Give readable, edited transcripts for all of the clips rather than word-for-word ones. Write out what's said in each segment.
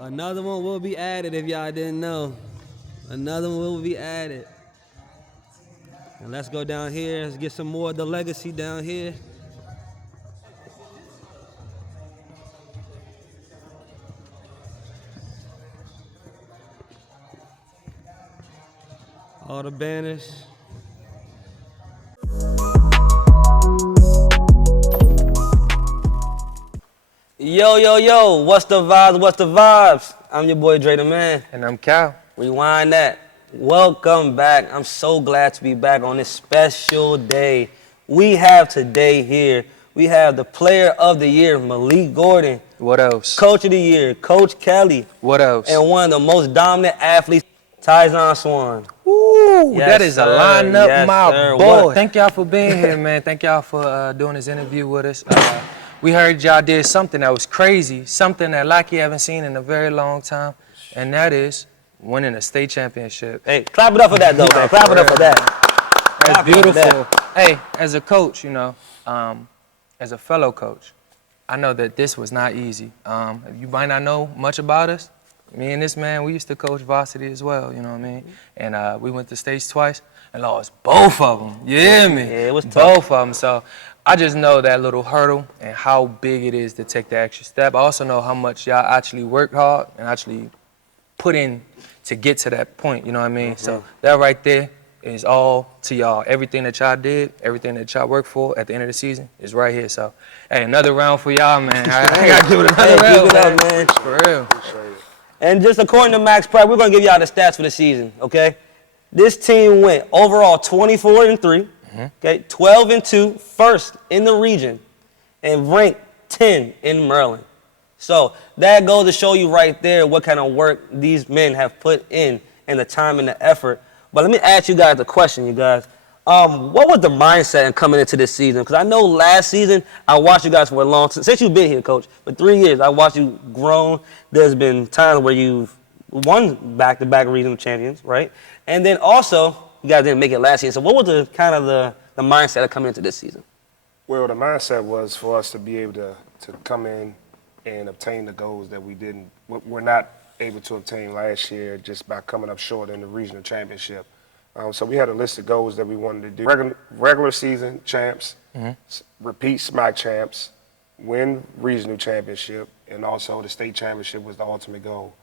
Another one will be added if y'all didn't know. Another one will be added. And let's go down here. Let's get some more of the legacy down here. All the banners. Yo, yo, yo, what's the vibes, what's the vibes? I'm your boy DreDaMann. And I'm Cal. Rewind that. Welcome back. I'm so glad to be back on this special day. We have today here, we have the player of the year, Mailk Gordan. What else? Coach of the year, Coach Kelly. What else? And one of the most dominant athletes, Tyzon Swann. Ooh, Yes, that is a sir. lineup, Yes, my sir. boy. What? Thank y'all for being here, man. Thank y'all for doing this interview with us. We heard y'all did something that was crazy, something that Lackey haven't seen in a very long time, and that is winning a state championship. Hey, clap it up for that, though, man. Clap it up for that. That's Clap it up for beautiful. that. Hey, as a coach, you know, as a fellow coach, I know that this was not easy. You might not know much about us. Me and this man, we used to coach Varsity as well, you know what I mean? And we went to states twice and lost both of them. You hear me? Yeah, it was tough. Both of them. So I just know that little hurdle and how big it is to take the extra step. I also know how much y'all actually worked hard and actually put in to get to that point, you know what I mean? So that right there is all to y'all. Everything that y'all did, everything that y'all worked for at the end of the season is right here. So, hey, another round for y'all, man. I gotta give it another round, Keep it up, man. For real. And just according to Max Prep, we're going to give y'all the stats for the season, okay? This team went overall 24-3, okay? 12-2, first in the region, and ranked 10 in Maryland. So that goes to show you right there what kind of work these men have put in and the time and the effort. But let me ask you guys a question, you guys. What was the mindset in coming into this season? Because I know last season I watched you guys for a long time. Since you've been here, Coach, for 3 years, I watched you grown. There's been times where you've won back-to-back regional champions, right? And then also, you guys didn't make it last season. So what was the kind of the mindset of coming into this season? Well, the mindset was for us to be able to come in and obtain the goals that we're not able to obtain last year just by coming up short in the regional championship. So we had a list of goals that we wanted to do. Regular season champs, repeat SMAC champs, win regional championship, and also the state championship was the ultimate goal.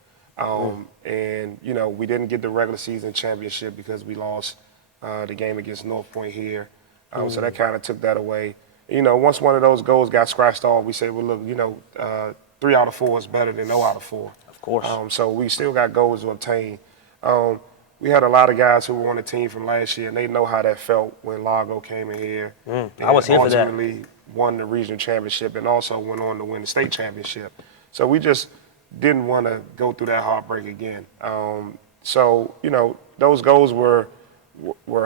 And, you know, we didn't get the regular season championship because we lost the game against North Point here. So that kind of took that away. You know, once one of those goals got scratched off, we said, well, look, you know, 3 out of 4 is better than 0 out of 4. Of course. So we still got goals to obtain. We had a lot of guys who were on the team from last year, and they know how that felt when Largo came in here. I was here for that. Ultimately won the regional championship and also went on to win the state championship. So we just didn't want to go through that heartbreak again. So, you know, those goals were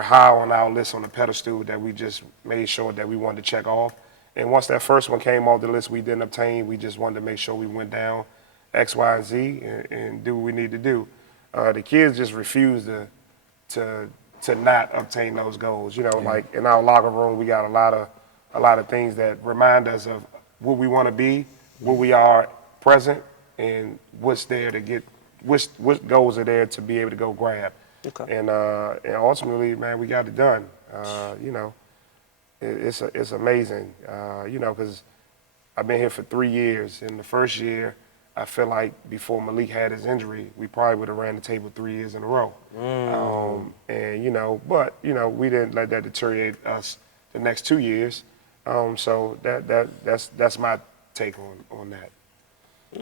high on our list on the pedestal that we just made sure that we wanted to check off. And once that first one came off the list we didn't obtain, we just wanted to make sure we went down X, Y, and Z and do what we need to do. The kids just refused to not obtain those goals. You know, like in our locker room, we got a lot of things that remind us of what we want to be, what we are present, and what's there to get, what goals are there to be able to go grab. Okay. And ultimately, man, we got it done. You know, it's amazing. You know, because I've been here for 3 years. In the first year, I feel like before Mailk had his injury, we probably would have ran the table 3 years in a row. And, you know, but, you know, we didn't let that deteriorate us the next 2 years. So that's my take on that.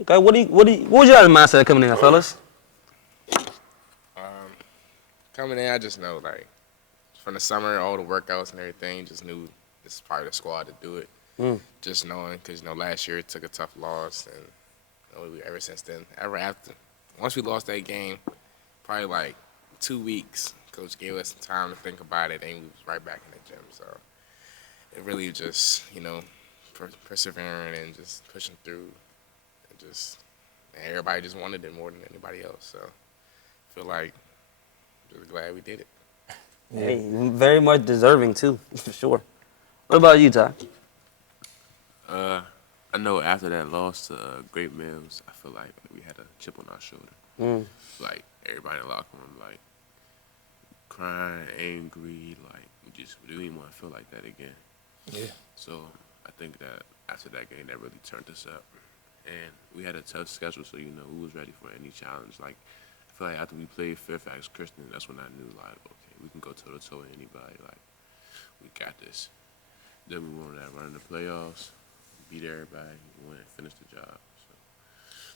Okay, what was your mindset coming in, fellas? Coming in, I just know, like, from the summer, all the workouts and everything, just knew this is part of the squad to do it. Just knowing, because, you know, last year it took a tough loss, and you know, ever since then, once we lost that game, probably like 2 weeks, Coach gave us some time to think about it, and we was right back in the gym. So it really just, you know, persevering and just pushing through, and everybody just wanted it more than anybody else. So I feel like really glad we did it. Hey, very much deserving too, for sure. What about you, Ty? I know after that loss to Great Mills, I feel like we had a chip on our shoulder. Like everybody in the locker room, like crying, angry, like we didn't want to feel like that again. Yeah. So I think that after that game, that really turned us up, and we had a tough schedule, so we was ready for any challenge. Like I feel like after we played Fairfax Christian, that's when I knew like, okay, we can go toe to toe with anybody. Like we got this. Then we wanted that run in the playoffs, beat everybody, win, finish the job. So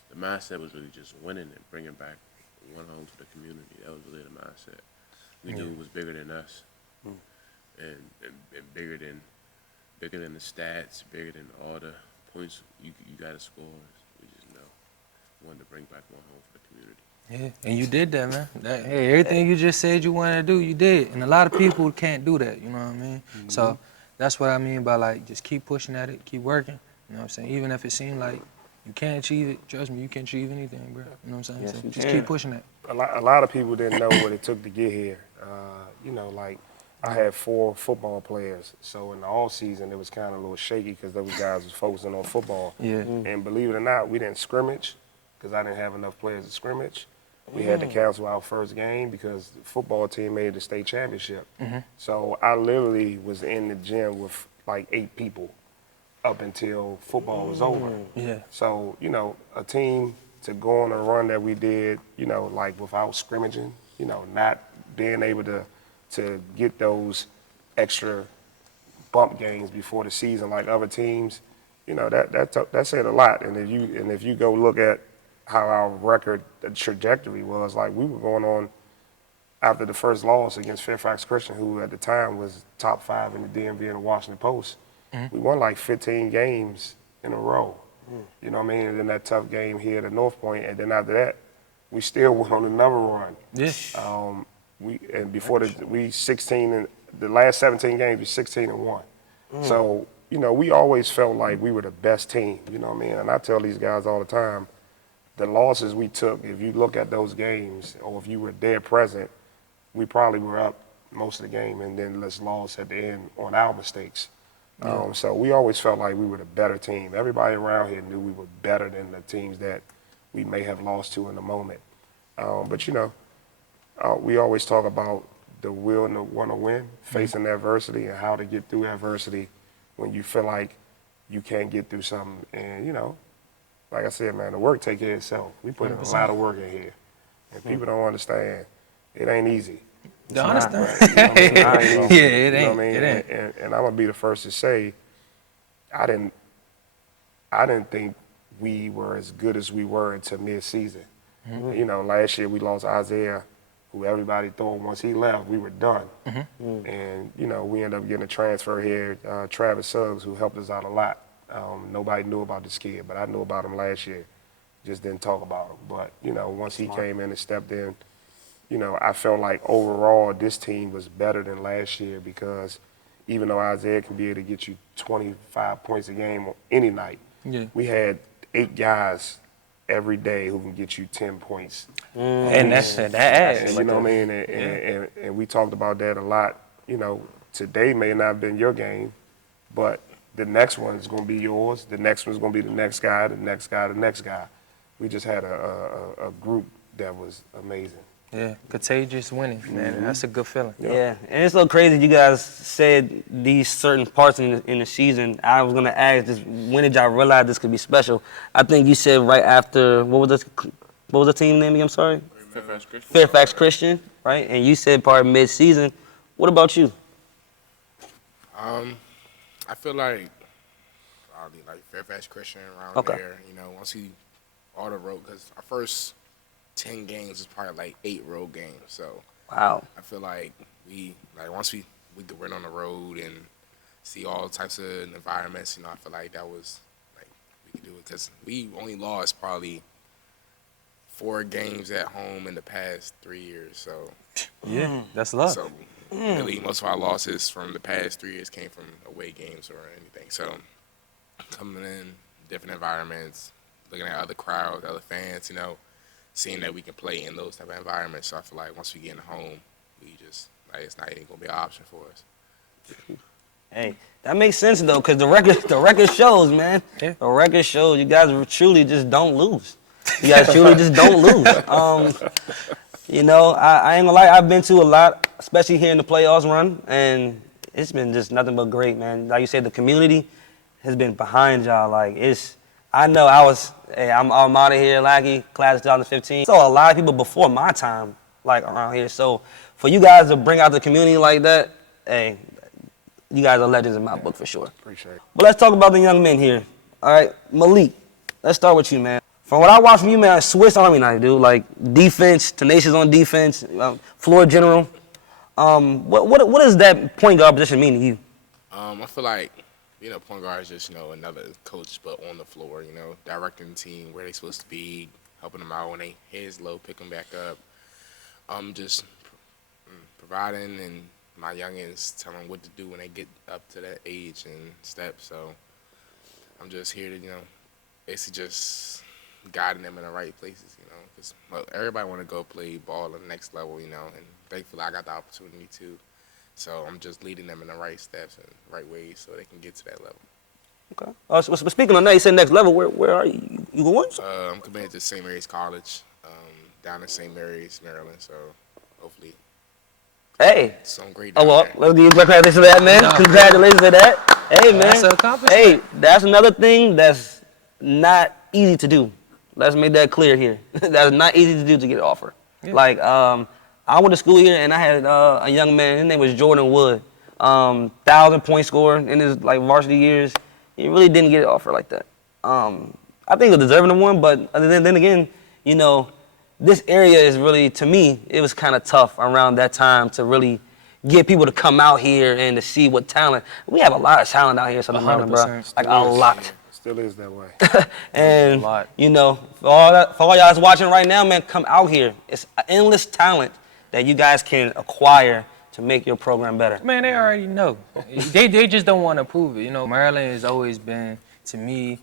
the mindset was really just winning and bringing back one home to the community. That was really the mindset. We knew it was bigger than us, and bigger than the stats, bigger than all the points you got to score. We just wanted to bring back one home for the community. Yeah, and you did that, man. Hey, everything you just said you wanted to do, you did. And a lot of people can't do that, you know what I mean? So that's what I mean by, like, just keep pushing at it, keep working. You know what I'm saying? Even if it seems like you can't achieve it, trust me, you can achieve anything, bro. You know what I'm saying? Yes, So you just can. keep pushing that. A lot of people didn't know what it took to get here. Like I had 4 football players, so in the off season it was kind of a little shaky because those guys was focusing on football. Yeah. And believe it or not, we didn't scrimmage because I didn't have enough players to scrimmage. We had to cancel our first game because the football team made the state championship. So I literally was in the gym with like 8 people up until football was over. Yeah. So, a team to go on a run that we did, like without scrimmaging, not being able to get those extra bump games before the season like other teams, that said a lot. And if you go look at how our record the trajectory was, like we were going on after the first loss against Fairfax Christian, who at the time was top 5 in the DMV and the Washington Post. We won like 15 games in a row. You know what I mean? And then that tough game here at North Point, and then after that, we still went on another run. Yeah. Before we 16 and the last 17 games we 16-1. So we always felt like we were the best team. You know what I mean? And I tell these guys all the time, the losses we took, if you look at those games, or if you were there present, we probably were up most of the game, and then let's lost at the end on our mistakes. So we always felt like we were the better team. Everybody around here knew we were better than the teams that we may have lost to in the moment. But we always talk about the will and the want to win, facing adversity, and how to get through adversity when you feel like you can't get through something. And like I said, man, the work take care of itself. We put in a lot of work in here, and people don't understand. It ain't easy. Don't understand. Yeah, it ain't. It ain't. And I'm gonna be the first to say, I didn't think we were as good as we were until mid-season. Last year we lost Isaiah, who everybody thought once he left we were done. And we ended up getting a transfer here, Travis Suggs, who helped us out a lot. Nobody knew about this kid, but I knew about him last year. Just didn't talk about him. But once he came in and stepped in, I felt like overall this team was better than last year because even though Isaiah can be able to get you 25 points a game on any night, we had 8 guys every day who can get you 10 points. And that adds. And, you know what I mean? And we talked about that a lot. Today may not have been your game, but the next one is going to be yours. The next one is going to be the next guy, the next guy, the next guy. We just had a group that was amazing. Yeah, contagious winning, man. That's a good feeling. Yeah, and it's so crazy you guys said these certain parts in the season. I was going to ask, just when did y'all realize this could be special? I think you said right after, what was the team name again? I'm sorry? Fairfax Christian. Fairfax Christian, right? And you said part mid-season. What about you? I feel like probably like Fairfax Christian around Okay. there. Once we all the road, because our first 10 games is probably like 8 road games. So Wow. I feel like once we could run on the road and see all types of environments. I feel like that was like we could do it because we only lost probably 4 games at home in the past 3 years. So Yeah, that's love. So really, most of our losses from the past 3 years came from away games or anything. So coming in different environments, looking at other crowds, other fans, seeing that we can play in those type of environments. So I feel like once we get in home, we just it's not even gonna be an option for us. Hey, that makes sense though, cause the record shows, man. Yeah. The record shows you guys truly just don't lose. You guys truly just don't lose. You know, I ain't gonna lie, I've been to a lot, especially here in the playoffs run, and it's been just nothing but great, man. Like you said, the community has been behind y'all. Like I know I'm out of here, Lackey, class of 2015. So a lot of people before my time, like around here. So for you guys to bring out the community like that, hey, you guys are legends in my book for sure. Appreciate it. But let's talk about the young men here. All right, Mailk, let's start with you, man. From what I watch from you, man, Swiss Army knife, dude. Like defense, tenacious on defense, floor general. What does that point guard position mean to you? I feel like, point guard is just, another coach, but on the floor, directing the team where they're supposed to be, helping them out when they heads low, pick them back up. Just providing and my youngins telling them what to do when they get up to that age and step. So I'm just here to, basically just guiding them in the right places, because everybody want to go play ball at the next level, and thankfully I got the opportunity to. So I'm just leading them in the right steps and right ways so they can get to that level. Okay. So speaking on that, you said next level. Where are you? You going? I'm committed to St. Mary's College, down in St. Mary's, Maryland. So hopefully, hey. some great. Oh well, there. let's give you congratulations to that, man. Congratulations to that. Hey, man. That's an accomplishment. Hey, that's another thing that's not easy to do. Let's make that clear here. That's not easy to do to get an offer. Yeah. Like, I went to school here and I had a young man. His name was Jordan Wood. 1,000-point scorer in his varsity years. He really didn't get an offer like that. I think he was deserving of one, but then again, this area is really, to me, it was kind of tough around that time to really get people to come out here and to see what talent. We have a lot of talent out here in Southern Maryland, bro. Like a lot. Still is that way. And, for all y'all that's watching right now, man, come out here. It's endless talent that you guys can acquire to make your program better. Man, they already know. they just don't want to prove it. Maryland has always been, to me,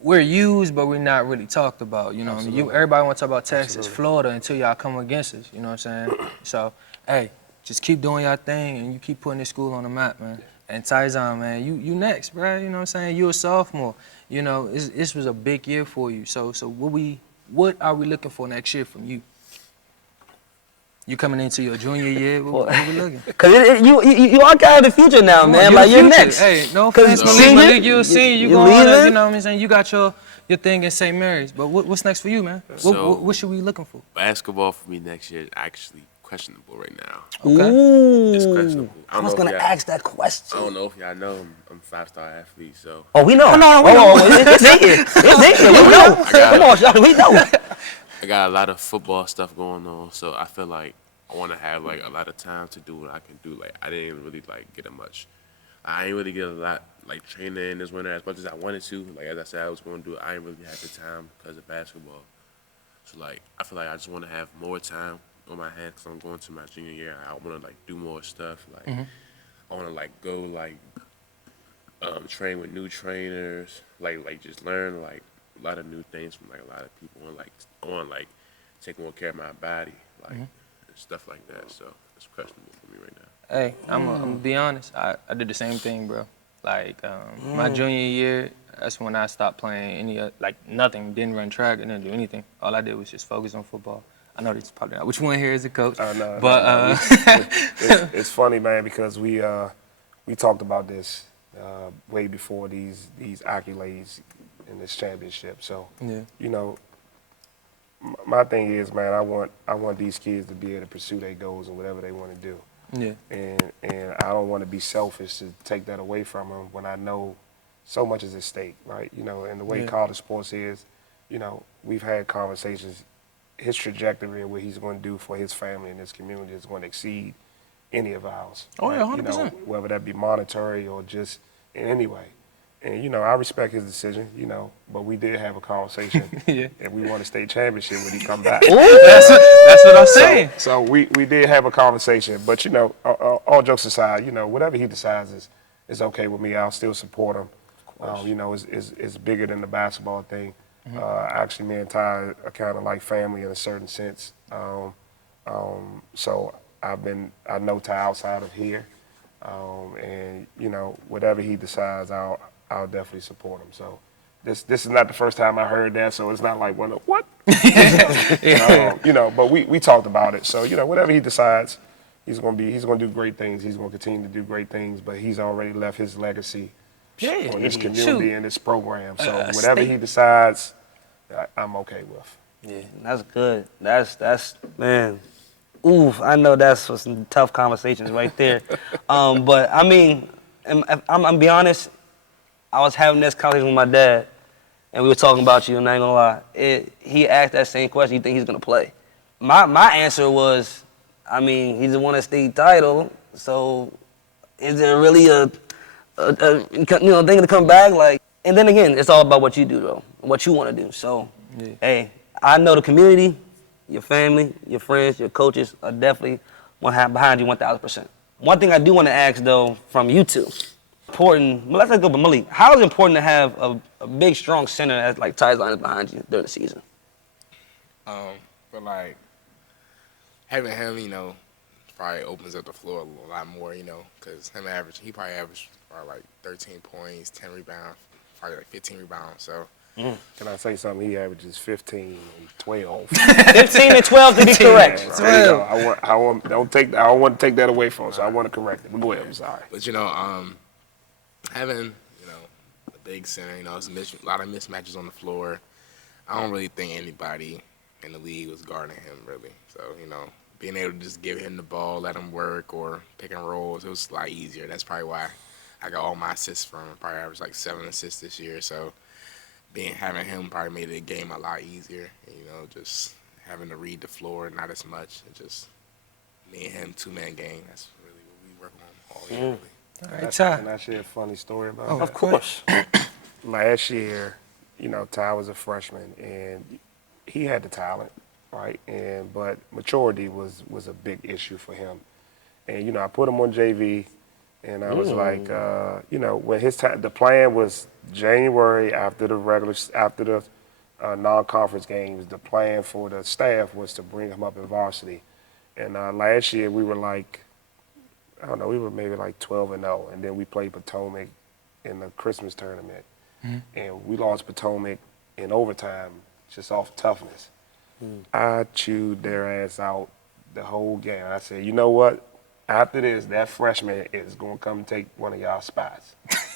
we're used, but we're not really talked about. Everybody want to talk about Texas, Florida, until y'all come against us. You know what I'm saying? So, hey, just keep doing y'all thing, and you keep putting this school on the map, man. And Tyzon, man, you next, bro. You know what I'm saying? You a sophomore. This was a big year for you. So what are we looking for next year from you? You coming into your junior year? What we looking? Cause you are kind of the future now, man. You're next. Hey, no offense, Mailk, you're a senior. You going on, you know what I'm saying? You got your thing in St. Mary's. But what's next for you, man? What should we be looking for? Basketball for me next year is actually questionable right now. Okay. Ooh. It's questionable. I was gonna ask that question. I don't know if y'all know I'm a 5-star athlete, so. Oh, we know. No, we know. It's in here. It's in here. We know. Come on, y'all. We know. I got a lot of football stuff going on, so I feel like I want to have a lot of time to do what I can do. I didn't really get a much. I ain't really get a lot training in this winter as much as I wanted to. As I said I was going to do it, I ain't really have the time because of basketball. So I feel like I just want to have more time on my hands because I'm going to my junior year. I want to do more stuff. I want to go train with new trainers. Just learn a lot of new things from a lot of people. And I want to take more care of my body. Stuff like that, so it's questionable for me right now. Hey, I'm gonna be honest. I did the same thing, bro. My junior year, that's when I stopped playing nothing. Didn't run track, didn't do anything. All I did was just focus on football. I know this probably not which one here is a coach, but it's funny, man, because we talked about this way before these accolades in this championship. So my thing is, man, I want these kids to be able to pursue their goals and whatever they want to do. Yeah. And I don't want to be selfish to take that away from them when I know so much is at stake, right? And the way college sports is, we've had conversations. His trajectory and what he's going to do for his family and his community is going to exceed any of ours. Oh, yeah, 100%. Whether that be monetary or just in any way. And, I respect his decision, but we did have a conversation and we won a state championship when he come back. That's what I'm saying. So we did have a conversation, but, all jokes aside, whatever he decides is okay with me. I'll still support him. It's bigger than the basketball thing. Actually, me and Ty are kind of like family in a certain sense. So I know Ty outside of here. And whatever he decides, I'll definitely support him. So this is not the first time I heard that, so it's not like what? But we talked about it. So whatever he decides, he's gonna do great things. He's gonna continue to do great things. But he's already left his legacy on this community and this program. So whatever he decides, I'm okay with. Yeah, that's good. That's man. Oof, I know that's some tough conversations right there. But I mean, I'm be honest. I was having this conversation with my dad, and we were talking about you. And I ain't gonna lie, he asked that same question. You think he's gonna play? My answer was, I mean, he's won a state title. So, is there really a thing to come back? Like, and then again, it's all about what you do though, what you want to do. So, hey, I know the community, your family, your friends, your coaches are definitely behind you 1,000%. One thing I do want to ask though, from you two, important. Let's go with Mailk. How is it important to have a big, strong center as like Tyzon is behind you during the season? But like having him, probably opens up the floor a lot more, because he probably averaged like 13 points, 10 rebounds, probably like 15 rebounds. So. Can I say something? He averages 15 and 12. 15 and 12 to be correct. There you go. I don't want to take that away from him, so I want to correct it. But go ahead, I'm sorry. But having a big center, it's a lot of mismatches on the floor. I don't really think anybody in the league was guarding him really. So being able to just give him the ball, let him work, or pick and rolls, it was a lot easier. That's probably why I got all my assists from him. Probably averaged like 7 assists this year. So. Having him probably made the game a lot easier. Just having to read the floor, not as much. Just me and him, 2-man game. That's really what we work on all year. Really. All right, Ty. Can I share a funny story about that? Of course. Last year, Ty was a freshman, and he had the talent, right? But maturity was a big issue for him. And I put him on JV. And I was like, when the plan was January after the non-conference games, the plan for the staff was to bring him up in varsity. And last year we were like, I don't know, we were maybe like 12-0, and then we played Potomac in the Christmas tournament, and we lost Potomac in overtime just off toughness. I chewed their ass out the whole game. I said, you know what? After this, that freshman is going to come and take one of y'all spots,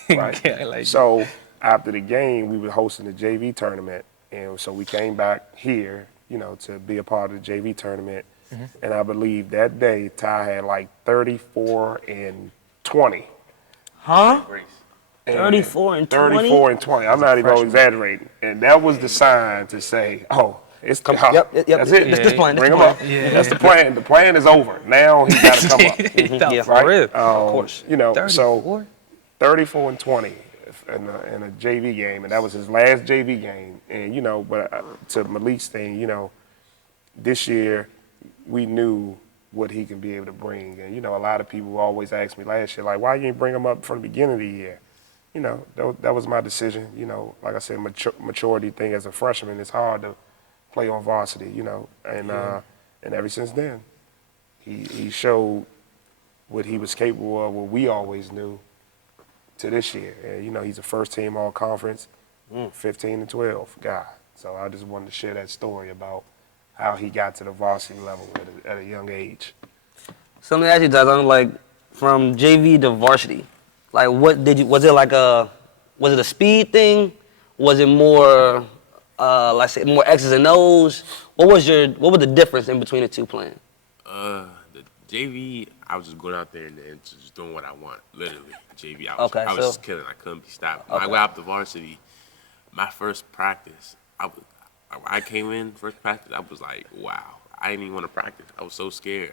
right? So after the game, we were hosting the JV tournament, and so we came back here, to be a part of the JV tournament. And I believe that day, Ty had like 34 and 20. Huh? 34 and 20? 34 and 20. I'm not even exaggerating. And that was the sign to say, oh, it's come. Yep. That's it. This plan. Bring him up. Yeah. That's the plan. The plan is over. Now he's got to come up. Yeah, right? for real. Of course. 34? So 34 and 20 in a JV game, and that was his last JV game. And but to Mailk's thing, this year we knew what he can be able to bring. And a lot of people always asked me last year, like, why you didn't bring him up from the beginning of the year? That was my decision. Like I said, maturity thing as a freshman, it's hard to play on varsity, and ever since then, he showed what he was capable of, what we always knew, to this year. And he's a first-team all-conference, 15 and 12 guy. So I just wanted to share that story about how he got to the varsity level at a young age. So let me ask you, Tyzon, like from JV to varsity, like was it a speed thing? Was it more? Let's say more X's and O's. What was the difference in between the two playing? The JV, I was just going out there and just doing what I want, literally. JV, I was just killing. I couldn't be stopped. When I got up to varsity, my first practice, when I came in first practice, I was like, wow. I didn't even want to practice. I was so scared.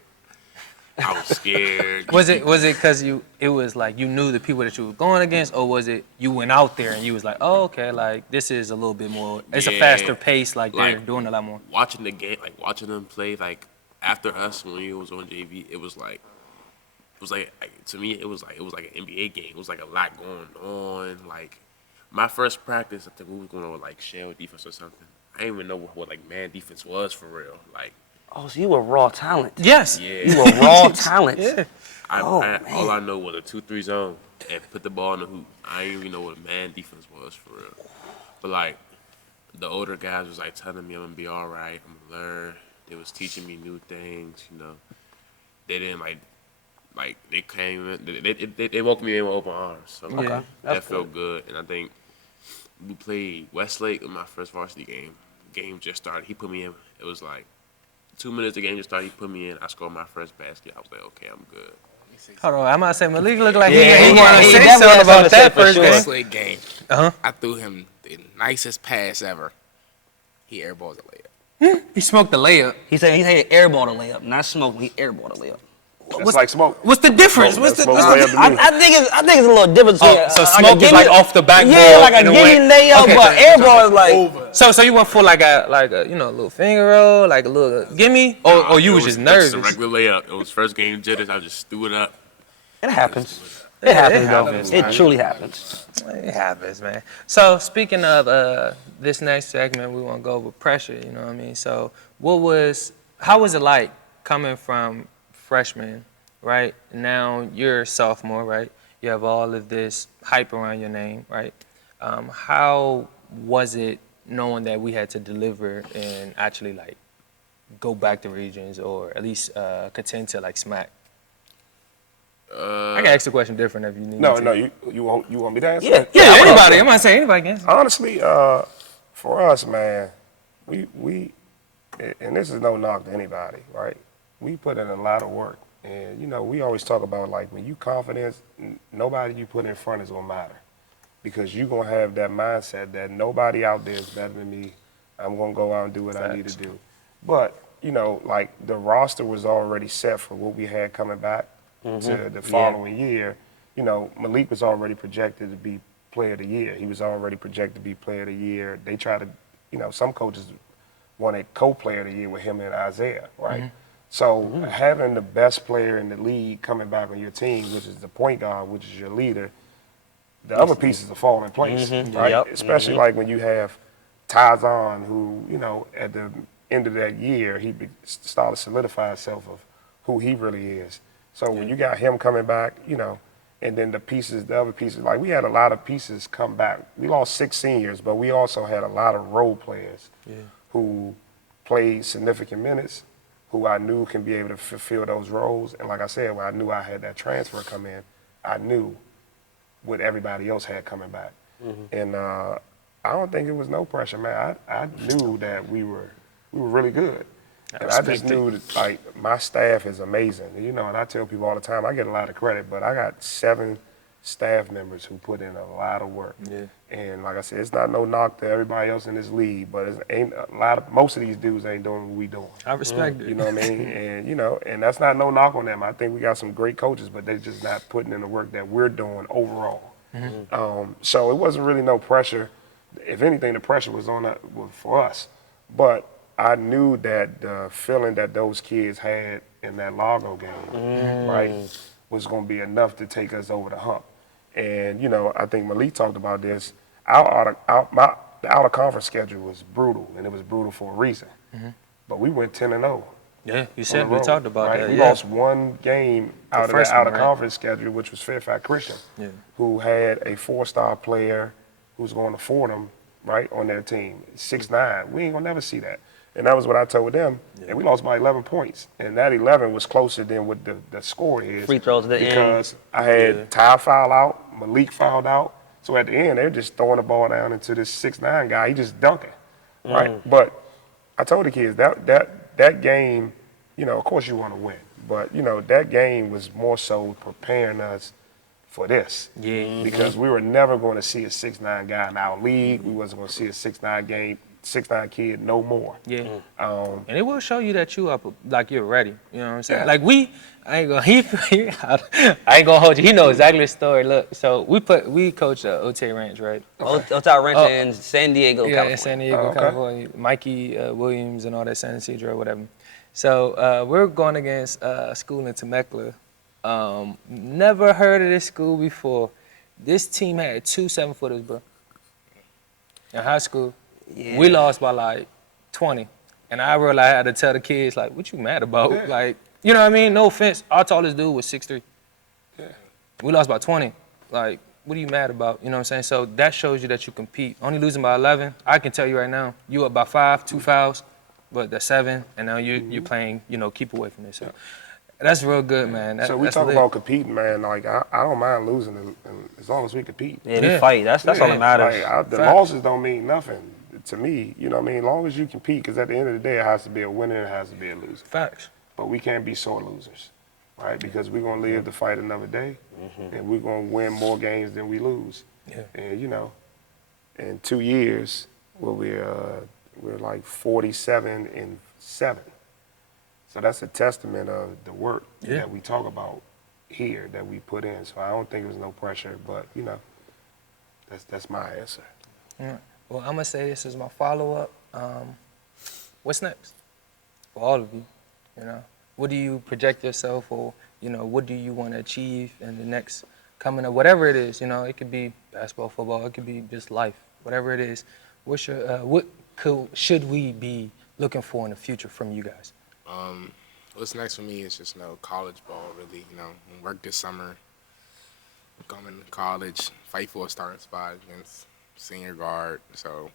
I was scared. Was it because it was like you knew the people that you were going against, or was it you went out there and you was like, oh, okay, like this is a little bit more, it's a faster pace, like they're doing a lot more. Watching the game, like watching them play, like after us when we was on JV, it was like to me it was like an NBA game. It was like a lot going on. Like my first practice, I think we was going on like shell defense or something. I didn't even know what like man defense was for real. Like Oh, so you were raw talent. Yes. Yeah. You were raw talent. Yeah. All I know was a 2-3 zone and put the ball in the hoop. I didn't even know what a man defense was for real. But like the older guys was like telling me I'm gonna be all right. I'm gonna learn. They was teaching me new things. You know, they didn't like they came. They welcomed me in with open arms. So Okay. that felt good. And I think we played Westlake in my first varsity game. Game just started. He put me in. It was like 2 minutes. The game just started. He put me in. I scored my first basket. I was like, okay, I'm good. Hold on, I might say Mailk look like Yeah, he he want to he say definitely something has about something to say that for first sure. game. Westlake game. Uh-huh. I threw him the nicest pass ever. He airballs a layup. He smoked the layup. He said he airball the layup, not smoke. He airball the layup. That's like smoke. What's the difference? What's the? Smoke what's the- layup to me. I think it's a little different. Oh, so a smoke is gimme- like off the backboard. Yeah, like a in gimme way. layup, Okay. but airball is like. So you went for like a little finger roll, like a little gimme, or you was just It was nervous. a regular layup. It was first game jitters. I just threw it up. It happens. It happens, though. happens, It man. truly happens. It happens, man. So speaking of this next segment, we want to go over pressure. You know what I mean? So how was it like coming from freshman, right? Now you're a sophomore, right? You have all of this hype around your name, right? How was it knowing that we had to deliver and actually like go back to regions or at least contend to like smack? I can ask the question different if you need No, to. no, you want me to answer? Yeah, Yeah, I will. anybody. I'm not saying anybody can. Honestly, for us, man, we and this is no knock to anybody, right? We put in a lot of work, and you know, we always talk about like when you confident, nobody you put in front is gonna matter, because you're gonna have that mindset that nobody out there is better than me. I'm gonna go out and do what I need to do. But you know, like the roster was already set for what we had coming back to the following year. You know, Mailk was already projected to be player of the year. He was already projected to be player of the year. They try to, you know, some coaches wanted co-player of the year with him and Isaiah, right? So having the best player in the league coming back on your team, which is the point guard, which is your leader, the other pieces will fall in place, right? Yep. Especially like when you have Tyzon, who, you know, at the end of that year, he started to solidify himself of who he really is. So when you got him coming back, you know, and then the other pieces, like we had a lot of pieces come back. We lost 6 seniors, but we also had a lot of role players who played significant minutes, who I knew can be able to fulfill those roles. And like I said, when I knew I had that transfer come in, I knew what everybody else had coming back. And I don't think it was no pressure, man. I knew that we were really good. And I just knew that, like, my staff is amazing. You know, and I tell people all the time, I get a lot of credit, but I got 7 staff members who put in a lot of work. And like I said, it's not no knock to everybody else in this league, but most of these dudes ain't doing what we doing. I respect it. You know what I mean? And, you know, and that's not no knock on them. I think we got some great coaches, but they're just not putting in the work that we're doing overall. So it wasn't really no pressure. If anything, the pressure was for us. But I knew that the feeling that those kids had in that Largo game, right, was going to be enough to take us over the hump. And, you know, I think Mailk talked about this. The out-of-conference schedule was brutal, and it was brutal for a reason. But we went 10-0. Yeah, you on said the we road, talked about right? that. We Yeah. lost 1 game out of that first one, out-of-conference schedule, which was Fairfax Christian, who had a 4-star player who's going to Fordham, right, on their team, 6'9". We ain't going to never see that. And that was what I told them. And we lost by 11 points. And that 11 was closer than what the score is. Free throws at the end. Because I had Ty foul out, Mailk fouled out. So at the end, they're just throwing the ball down into this 6'9" guy. He just dunking, right? But I told the kids that game, you know, of course you want to win. But, you know, that game was more so preparing us for this. Because we were never going to see a 6'9" guy in our league. We wasn't going to see a 6'9" kid no more. And it will show you that you up, like you're ready. You know what I'm saying? Yeah. Like I ain't gonna hold you. He knows exactly the story. Look, so we coached Otay Ranch, right? Otay Ranch in San Diego, Yeah, California. in San Diego, okay. California. Mikey Williams and all that, San Ysidro or whatever. So we're going against a school in Temecula. Never heard of this school before. This team had 2 7-footers, bro. In high school. Yeah. We lost by like 20. And I realized I had to tell the kids, like, what you mad about? Yeah. Like, you know what I mean? No offense. Our tallest dude was 6'3". Yeah. We lost by 20. Like, what are you mad about? You know what I'm saying? So that shows you that you compete. Only losing by 11, I can tell you right now, you up by 5, 2 fouls, but that's 7, and now you're playing, keep away from this. So that's real good, man. So we that's talk lit. about competing, man. Like I don't mind losing and as long as we compete. Yeah, we Yeah. fight. That's all that matters. Like, the Facts. losses don't mean nothing to me. You know what I mean? As long as you compete, because at the end of the day, it has to be a winner and it has to be a loser. Facts. But we can't be sore losers, right? Because we're going to live to fight another day, and we're going to win more games than we lose. Yeah. And, in 2 years, we're like 47-7. So that's a testament of the work that we talk about here that we put in. So I don't think there's no pressure, but, that's my answer. Yeah. Well, I'm gonna say this as my follow-up. What's next for all of you? What do you project yourself, or what do you want to achieve in the next coming up? Whatever it is, it could be basketball, football, it could be just life. Whatever it is, should we be looking for in the future from you guys? What's next for me is just college ball, really. Work this summer, going to college, fight for a starting spot against senior guard. So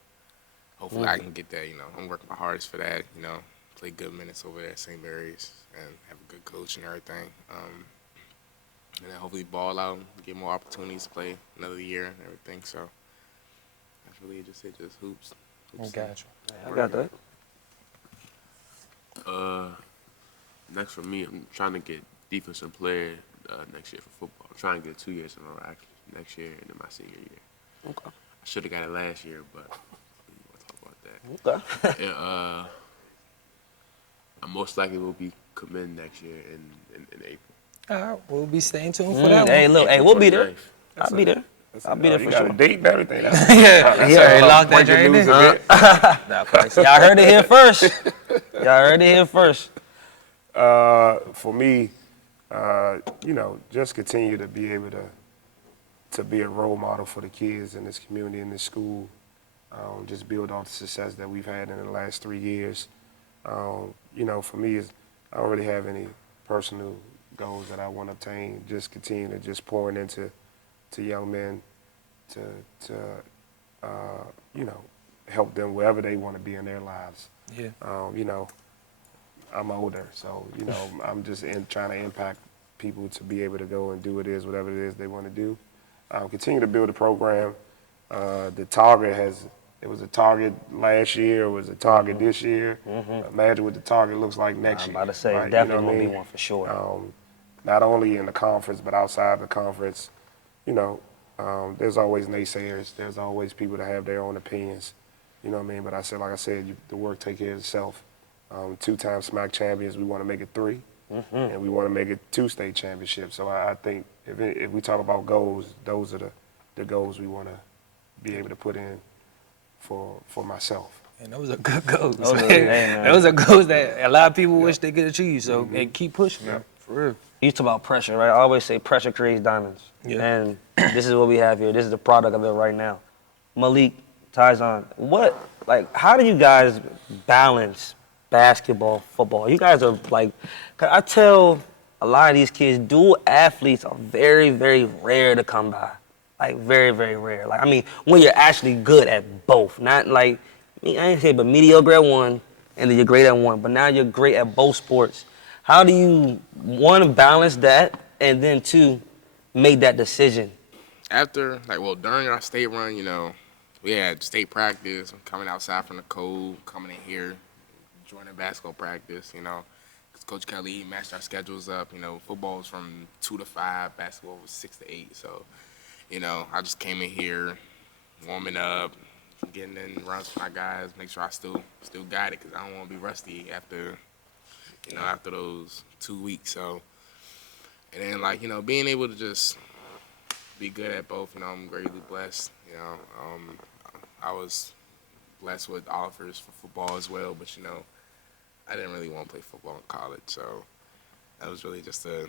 hopefully I can get that. I'm working my hardest for that. Play good minutes over there at St. Mary's and have a good coach and everything. And then hopefully ball out, get more opportunities to play another year and everything. So that's really just it, just hoops. Gotcha. I got that. Next for me, I'm trying to get defensive player next year for football. I'm trying to get it 2 years in a row, actually, next year and then my senior year. Okay. I should have got it last year, but we'll talk about that. Okay. And, I most likely will be committing next year in April. All right, we'll be staying tuned for that Hey, one. look, we'll be there. 29th. I'll be there. I'll be there You for got sure. a date and everything. Yeah, lock that breaking joint news in. a bit. Y'all heard it here first. Y'all heard it here first. For me, just continue to be able to be a role model for the kids in this community, in this school. Just build on the success that we've had in the last 3 years. For me, I don't really have any personal goals that I want to obtain. Just continue to just pouring into young men to help them wherever they want to be in their lives. Yeah. I'm older, so I'm just trying to impact people to be able to go and do whatever it is they want to do. Continue to build a program. The target it was a target last year, it was a target this year. Imagine what the target looks like next year. I'm about to say, right? definitely what I gonna be mean? one for sure. Not only in the conference, but outside the conference. There's always naysayers. There's always people that have their own opinions. You know what I mean? But like I said, the work take care of itself. 2-time SMAC champions, we want to make it 3, and we want to make it 2 state championships. So I think if we talk about goals, those are the goals we want to be able to put in for myself. And those are good goals. man. Those are goals that a lot of people wish they could achieve. So and keep pushing, man. For real. You talk about pressure, right? I always say pressure creates diamonds. Yeah. And this is what we have here. This is the product of it right now. Mailk, Tyzon, how do you guys balance basketball, football? You guys are 'cause I tell a lot of these kids, dual athletes are very, very rare to come by. Very, very rare. When you're actually good at both. Not I ain't say, but mediocre at one, and then you're great at one. But now you're great at both sports. How do you, 1, balance that, and then 2, make that decision? After, during our state run, we had state practice, coming outside from the cold, coming in here, joining basketball practice, because Coach Kelly matched our schedules up. Football was from 2 to 5, basketball was 6 to 8. So, I just came in here, warming up, getting in runs with my guys, make sure I still got it, because I don't want to be rusty after those 2 weeks. So, and then being able to just be good at both. I'm greatly blessed. I was blessed with offers for football as well, but I didn't really want to play football in college, so that was really just a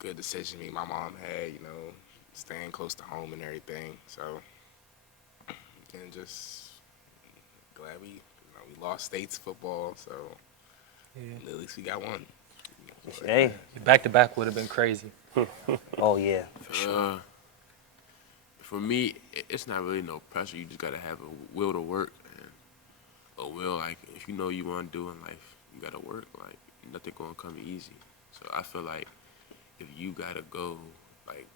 good decision me and my mom had, staying close to home and everything. So, and just glad we We lost states football, so at least we got one. Hey. Back to back would have been crazy. Oh yeah. For me, it's not really no pressure. You just gotta have a will to work, and a will, like, if you know you want to do in life, you gotta work. Like, nothing gonna come easy. So I feel like if you gotta go, like,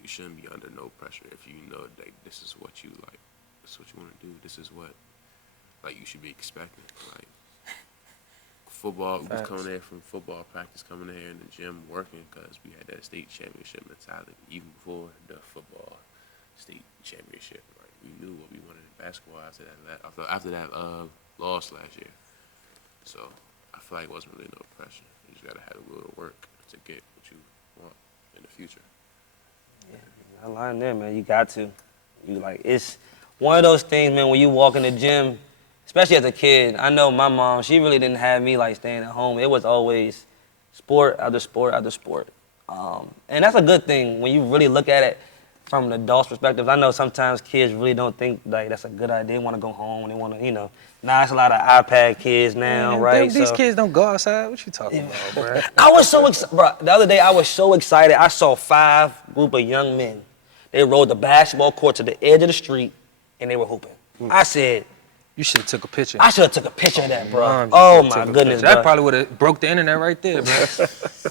you shouldn't be under no pressure. If you know that this is what you like, this is what you want to do, this is what, like, you should be expecting. Like, football, we was coming there from football practice, coming there in the gym working, because we had that state championship mentality even before the football state championship. Like, we knew what we wanted in basketball after that loss last year. So I feel like it wasn't really no pressure. You just gotta have the will to work to get what you want in the future. I line there, man. You got to. You like, it's one of those things, man, when you walk in the gym, especially as a kid. I know my mom, she really didn't have me like staying at home. It was always sport after sport after sport. And that's a good thing when you really look at it from an adult's perspective. I know sometimes kids really don't think like that's a good idea. They want to go home. They want to, now it's a lot of iPad kids now, Man, right? These kids don't go outside. What you talking about, bro? I was so excited, bro. The other day I was so excited. I saw 5 group of young men. They rode the basketball court to the edge of the street, and they were hooping. I said, You should have took a picture. I should have took a picture of that, bro. Mom, Oh you my took a goodness, picture. That bro. probably would have broke the internet right there, bro.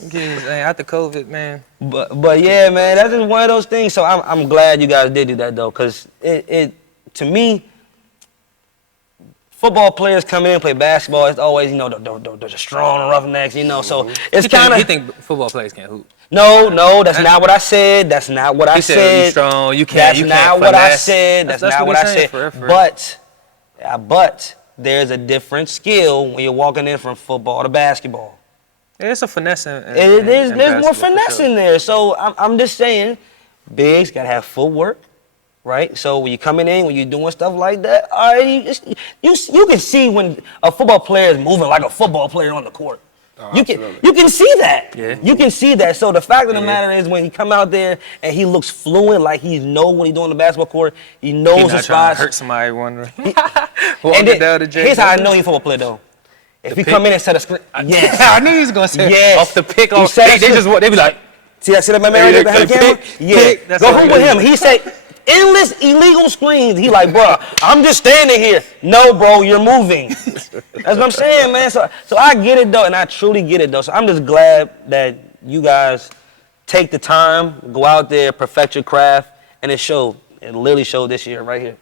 Kids, after COVID, man. But yeah, man, that's just one of those things. So I'm glad you guys did do that though, cause it to me, football players come in and play basketball. It's always the strong roughnecks, So it's kind of. You think football players can't hoop? No, that's not what I said. That's not what I He said you strong. You can't. That's not what I said. That's not what I said. For But there's a different skill when you're walking in from football to basketball. It's a finesse. There's more basketball, finesse for sure. in there. So I'm just saying, bigs gotta have footwork, right? So when you're coming in, when you're doing stuff like that, all right, you can see when a football player is moving like a football player on the court. Oh, You can see that. Yeah. You can see that. So the fact of the matter is, when he come out there and he looks fluent, like he knows what he's doing on the basketball court, he knows He's the not trying spots. to hurt somebody. Wondering. And then, here's how I know he's a football player though. If he come in and set a screen, yes. I knew he was gonna say Yes. off the pick. He Off, said they be like, See that man right there behind the camera? pick. That's Go all hoop he with does. him. He said endless illegal screens. He like, bro, I'm just standing here. No, bro, you're moving. That's what I'm saying, man. So I get it though, and I truly get it though. So I'm just glad that you guys take the time, go out there, perfect your craft, and it showed. It literally showed this year right here.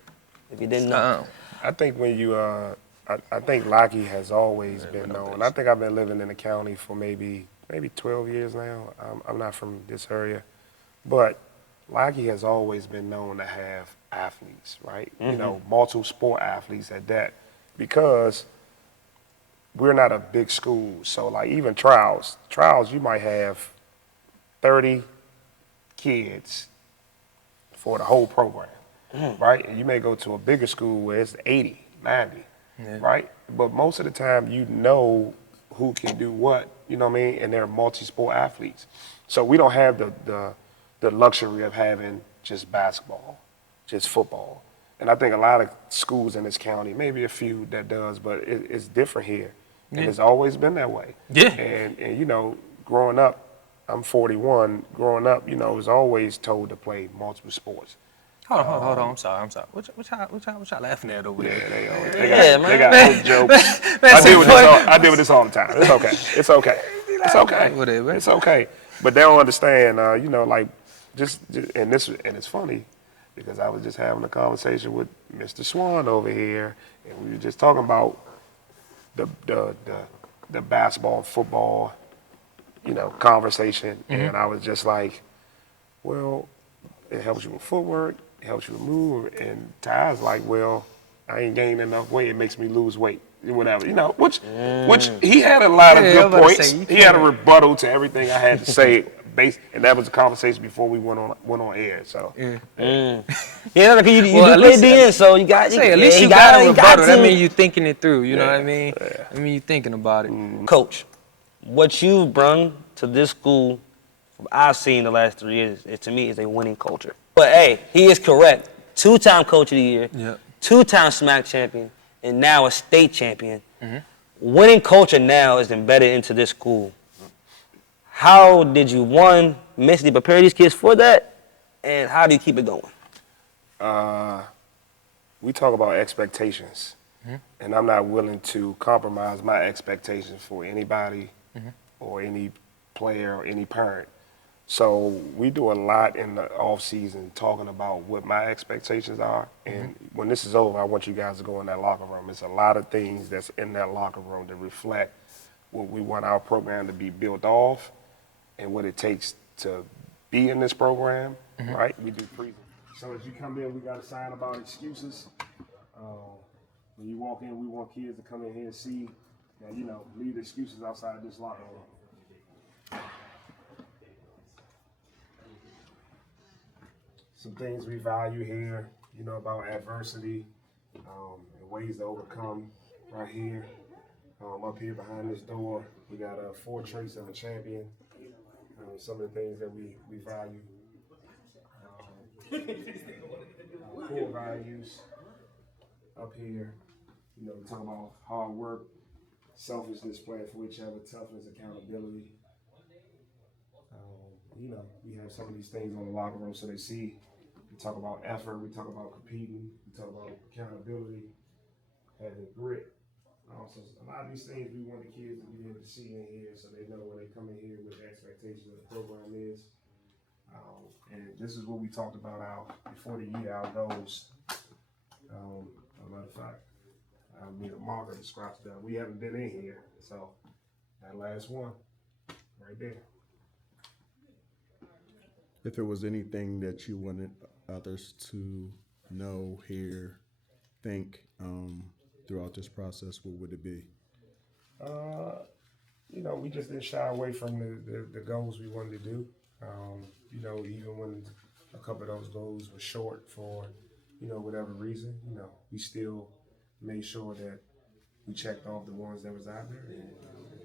If you didn't know. I think when you, I think Lackey has always been known. I think I've been living in the county for maybe 12 years now. I'm not from this area, but Lackey has always been known to have athletes, right? Multiple sport athletes at that, because we're not a big school. So like even trials, you might have 30 kids for the whole program, right? And you may go to a bigger school where it's 80, 90, right? But most of the time you know who can do what, you know what I mean? And they're multi-sport athletes. So we don't have the luxury of having just basketball, just football. And I think a lot of schools in this county, maybe a few that does, but it's different here. And it's always been that way. Yeah. And growing up, I'm 41, growing up, was always told to play multiple sports. Hold on. I'm sorry. What y'all laughing at over there? They got hoop jokes. I deal with this all the time. It's okay. It's okay. It's okay. But they don't understand, and it's funny because I was just having a conversation with Mr. Swann over here, and we were just talking about the basketball and football, conversation, and I was just like, well, it helps you with footwork, it helps you with move, and Ty's like, well, I ain't gaining enough weight, it makes me lose weight, whatever, which he had a lot of good points. He had a rebuttal to everything I had to say, and that was a conversation before we went on air. So You do play DN, so you got. At least you got a rebuttal. That means you thinking it through. You know what I mean? I mean, you thinking about it. Coach, what you've brought to this school, I've seen the last 3 years, to me, is a winning culture. But hey, he is correct. 2-time Coach of the Year, 2-time SMAC champion, and now a state champion. Winning culture now is embedded into this school. How did you, one, mentally prepare these kids for that, and how do you keep it going? We talk about expectations, and I'm not willing to compromise my expectations for anybody or any player or any parent. So we do a lot in the off season talking about what my expectations are. And when this is over, I want you guys to go in that locker room. It's a lot of things that's in that locker room that reflect what we want our program to be built off and what it takes to be in this program, right? We do pre. So as you come in, we got a sign about excuses. When you walk in, we want kids to come in here and see that, you know, leave the excuses outside this locker room. Some things we value here, you know, about adversity, and ways to overcome right here. Up here behind this door, we got 4 traits of a champion. Some of the things that we value. Core values up here, you know, we talk about hard work, selfishness, playing for each other, toughness, accountability. You know, we have some of these things on the locker room so they see. We talk about effort, we talk about competing, we talk about accountability, having grit. So a lot of these things we want the kids to be able to see in here so they know when they come in here what the expectations of the program is. And this is what we talked about before the year, our goals. As a matter of fact, I'll need a marker to scratch that. We haven't been in here, so that last one right there. If there was anything that you wanted others to know, hear, think throughout this process, what would it be? You know, we just didn't shy away from the goals we wanted to do. You know, even when a couple of those goals were short for, you know, whatever reason, you know, we still made sure that we checked off the ones that was out there, and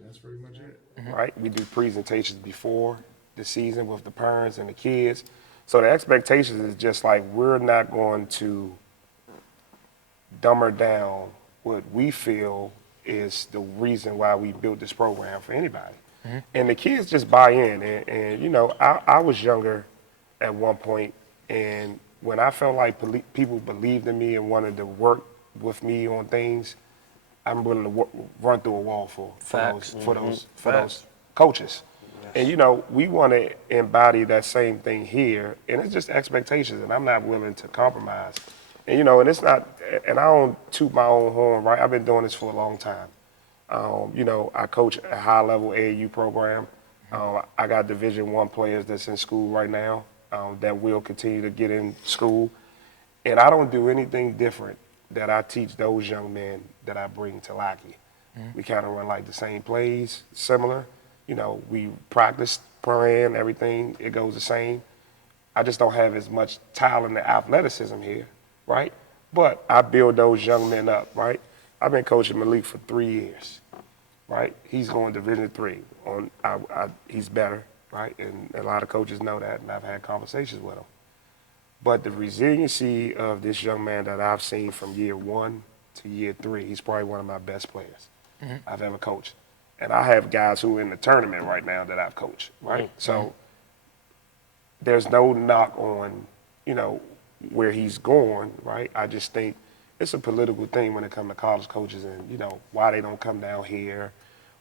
that's pretty much it. Right? We do presentations before the season with the parents and the kids. So the expectations is just like, we're not going to dumber down what we feel is the reason why we built this program for anybody. And the kids just buy in. And you know, I was younger at one point, and when I felt like people believed in me and wanted to work with me on things, I'm willing to run through a wall for those coaches. Yes. And you know, we want to embody that same thing here, and it's just expectations, and I'm not willing to compromise. And you know, and it's not, and I don't toot my own horn, right? I've been doing this for a long time. You know, I coach a high-level AAU program. I got Division I players that's in school right now that will continue to get in school. And I don't do anything different that I teach those young men that I bring to Lackey. We kind of run like the same plays, similar. You know, we practice, praying, everything, it goes the same. I just don't have as much talent and athleticism here, right? But I build those young men up, right? I've been coaching Mailk for 3 years, right? He's going Division III. He's better, right? And a lot of coaches know that, and I've had conversations with him. But the resiliency of this young man that I've seen from year 1 to year 3, he's probably one of my best players I've ever coached. And I have guys who are in the tournament right now that I've coached, right? So there's no knock on, you know, where he's going, right? I just think it's a political thing when it comes to college coaches and, you know, why they don't come down here,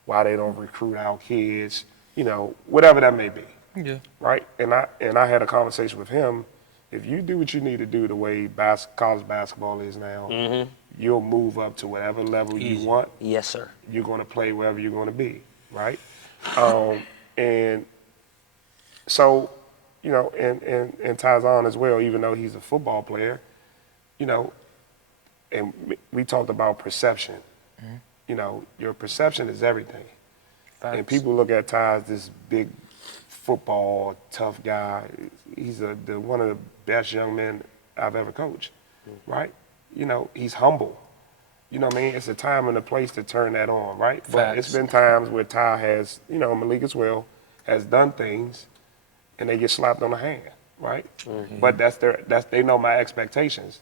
why they don't recruit our kids, you know, whatever that may be. Yeah. Right? And I had a conversation with him. If you do what you need to do the way college basketball is now, you'll move up to whatever level you want. Yes, sir. You're going to play wherever you're going to be, right? And so, you know, and Tyzon as well, even though he's a football player, you know, and we talked about perception. You know, your perception is everything. Facts. And people look at Ty as this big football tough guy. He's one of the best young men I've ever coached, right? You know, he's humble. You know what I mean? It's a time and a place to turn that on, right? Facts. But it's been times where Ty has, you know, Mailk as well, has done things and they get slapped on the hand, right? But they know my expectations.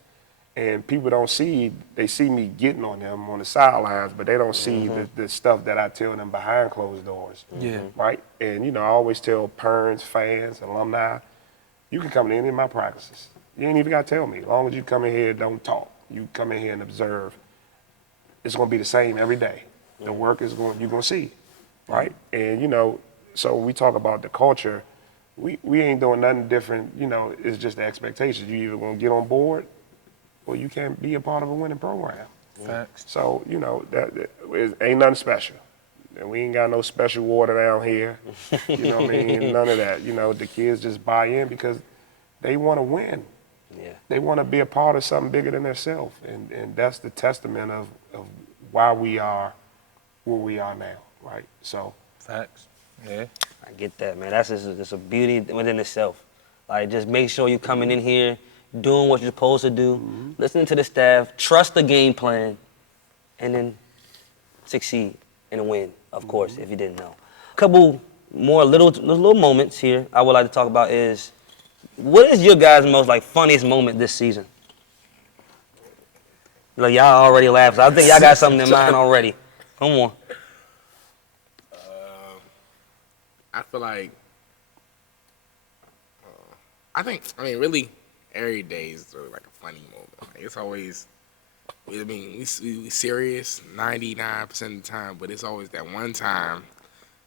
And people don't see, they see me getting on them on the sidelines, but they don't see the stuff that I tell them behind closed doors. Yeah. Right? And, you know, I always tell parents, fans, alumni, you can come to any of my practices. You ain't even got to tell me. As long as you come in here and don't talk, you come in here and observe. It's going to be the same every day. The work is going, you're going to see. Right? And, you know, so when we talk about the culture, we ain't doing nothing different. You know, it's just the expectations. You either going to get on board or you can't be a part of a winning program. Facts. So, you know, that it ain't nothing special. And we ain't got no special water down here. You know what I mean? None of that. You know, the kids just buy in because they want to win. Yeah. They want to be a part of something bigger than themselves. And that's the testament of why we are where we are now, right? So. Facts. Yeah. I get that, man. That's just a beauty within itself. Like, just make sure you're coming in here, doing what you're supposed to do, listening to the staff, trust the game plan, and then succeed and win, of course, if you didn't know. A couple more little moments here I would like to talk about is, what is your guys' most, like, funniest moment this season? Like, y'all already laughed, so I think y'all got something in mind already. Come on. I feel like, I mean, really, every day is really like a funny moment. Like, it's always, I mean, we serious 99% of the time, but it's always that one time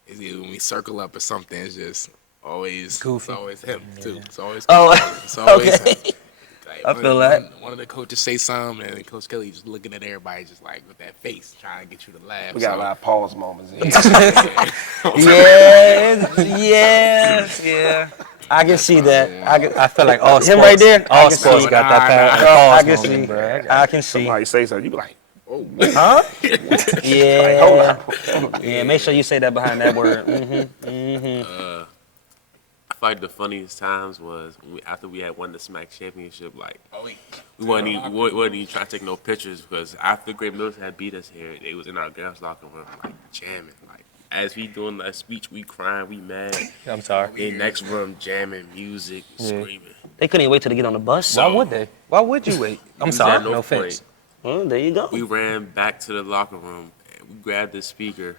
is either when we circle up or something, it's just always Goofy. It's always him too. It's always Oh, it's always okay. him. Like, I feel that. One of the coaches say something, and then Coach Kelly just looking at everybody just like with that face, trying to get you to laugh. We got a lot of pause moments. Yeah. I can see that. I feel like all Him sports, right there? I all can sports see. got that I pause can moment, see. bro. I can see. Somebody say something, you be like, oh, Huh? Yeah. hold up. Yeah, make sure you say that behind that word. I feel like the funniest times was after we had won the SMAC championship. Like, we wasn't even trying to take no pictures because after Great Mills had beat us here, they was in our girls' locker room like jamming. Like, as we doing that speech, we crying, we mad. I'm sorry. They next room jamming, music, screaming. They couldn't even wait till they get on the bus. Why would they? Why would you wait? I'm was sorry. at no No offense. Well, there you go. We ran back to the locker room and we grabbed the speaker.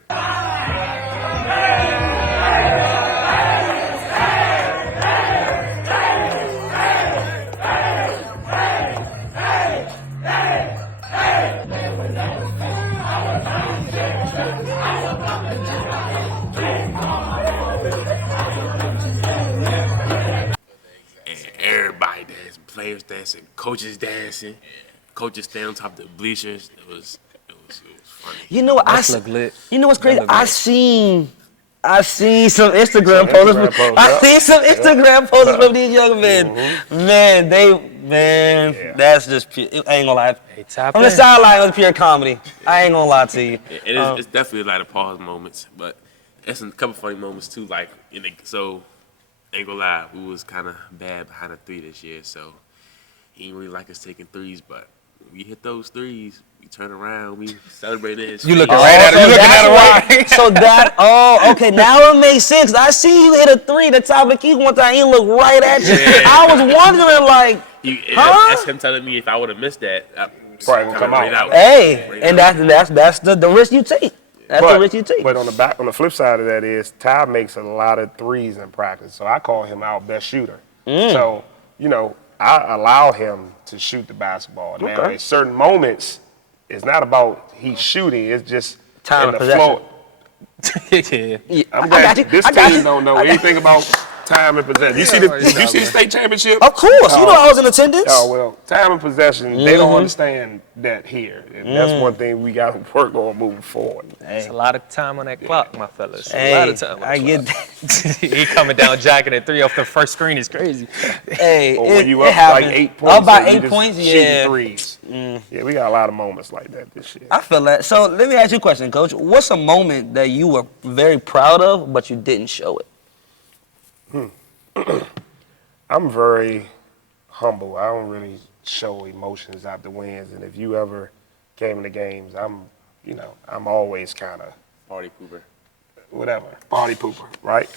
And everybody dancing, players dancing, coaches dancing, coaches standing on top of the bleachers. It was funny. You know what? That look lit. You know what's crazy? That look I lit. seen some Instagram posts. Instagram posts, I yeah. seen some Instagram posts from these young men. Man, that's just pure. I ain't gonna lie. Hey, tap From the in. sideline, it was pure comedy. I ain't gonna lie to you. It's definitely a lot of pause moments, but it's a couple funny moments too. Like, so ain't gonna lie, we was kind of bad behind the three this year, so he didn't really like us taking threes. But when we hit those threes, we turn around, we celebrated. You looking right at him. You looking at him right. So that, okay, now it makes sense. I see you hit a three at the top of the key one time. He looked right at you. Yeah. I was wondering, like, huh? That's him telling me if I would have missed that, Probably won't come out. Hey, and that's the risk you take. That's the risk you take. But on the flip side of that is Ty makes a lot of threes in practice, so I call him our best shooter. So, you know, I allow him to shoot the basketball. Now, Okay. at certain moments, it's not about he's shooting; it's just Time in of the possession. Yeah. Yeah, I'm I glad got you. this I got team you. don't know anything about time and possession. You see the state championship? Of course, you know I was in attendance. Oh, well, time and possession, they don't understand that here. And that's one thing we got to work on moving forward. It's a lot of time on that clock, my fellas. A lot Hey, of time on I the get clock. that. He coming down jacking at 3 off the first screen is crazy. Hey, Or when you it up happens. like 8 points. Up by and you 8 just points, shooting yeah. threes. Yeah, we got a lot of moments like that this year. I feel that. So let me ask you a question, Coach. What's a moment that you were very proud of, but you didn't show it? I'm very humble. I don't really show emotions after wins. And if you ever came in the games, I'm always kind of party pooper. whatever, party pooper, right?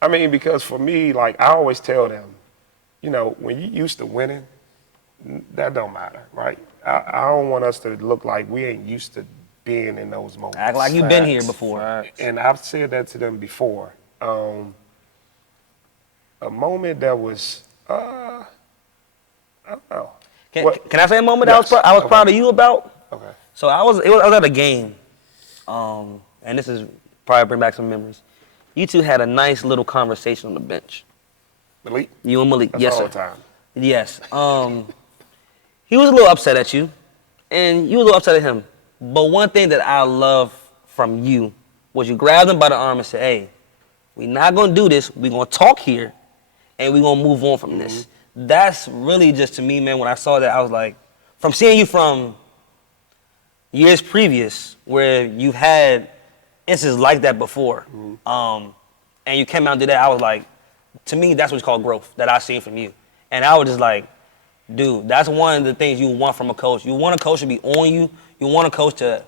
I mean, because for me, like I always tell them, you know, when you used to winning, that don't matter, right? I don't want us to look like we ain't used to being in those moments. Act like you've been here before. And I've said that to them before. A moment that was, I don't know. Can I say a moment Yes. that I was proud of you about? Okay. So I was at a game, and this is probably bring back some memories. You two had a nice little conversation on the bench. Malik? You and Malik, That's yes, all sir. the time. Yes. He was a little upset at you, and you were a little upset at him. But one thing that I love from you was you grabbed him by the arm and said, "Hey, we're not gonna do this. We're gonna talk here, and we're gonna move on from this." That's really just to me, man. When I saw that, I was like, from seeing you from years previous, where you've had instances like that before, and you came out and did that, I was like, to me, that's what's called growth that I seen from you. And I was just like, dude, that's one of the things you want from a coach. You want a coach to be on you. You want a coach to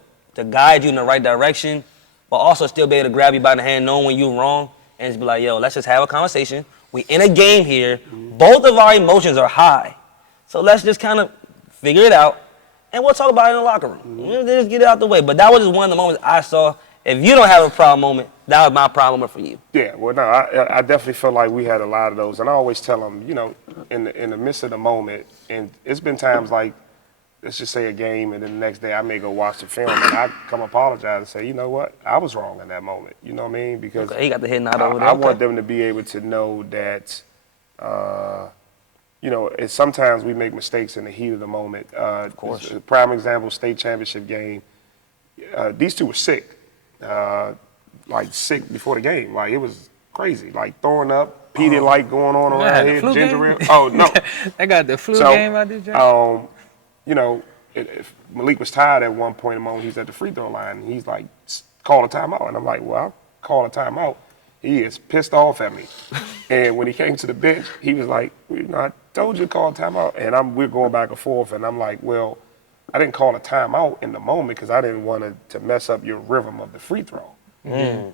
guide you in the right direction, but also still be able to grab you by the hand, knowing when you're wrong, and just be like, yo, let's just have a conversation. We in a game here. Both of our emotions are high. So let's just kind of figure it out, and we'll talk about it in the locker room. We'll just get it out the way. But that was just one of the moments I saw. If you don't have a proud moment, that was my proud moment for you. Yeah, well, no, I definitely feel like we had a lot of those. And I always tell them, you know, in the midst of the moment, and it's been times like, let's just say a game, and then the next day I may go watch the film, and I come apologize and say, you know what, I was wrong in that moment. You know what I mean? Because Okay, he got the head nod over there. I want them to be able to know that, you know, sometimes we make mistakes in the heat of the moment. Of course. A prime example, state championship game. These two were sick. Like sick before the game. Like it was crazy. Like throwing up, Pedialyte going on around here, ginger ale. Oh no. I got the flu game out there, John. You know, if Malik was tired at one point in the moment, he's at the free throw line, and he's like, call a timeout. And I'm like, well, I'll call a timeout. He is pissed off at me. And when he came to the bench, he was like, you know, I told you to call a timeout. And we're going back and forth, and I'm like, well, I didn't call a timeout in the moment because I didn't want to mess up your rhythm of the free throw.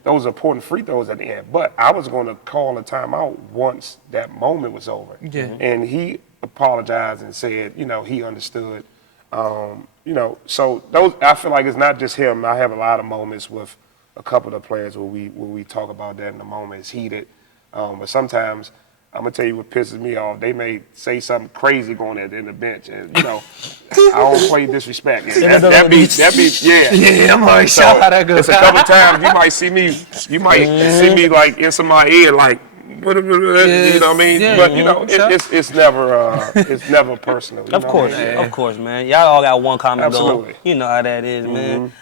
Those are important free throws at the end. But I was going to call a timeout once that moment was over. Yeah. And he apologized and said, you know, he understood. You know, so those, I feel like it's not just him. I have a lot of moments with a couple of the players where we talk about that in the moment. It's heated. But sometimes, I'm gonna tell you what pisses me off. They may say something crazy going in the bench, and you know, I don't play disrespect. And that be yeah. Yeah, I'm always So shocked how that goes. it's a couple times you might see me like in somebody's ear like, you know what I mean? Yeah, but you know, it's never personal. You Of know course, what I mean? of course, man. Y'all all got one common Absolutely. goal. You know how that is, man.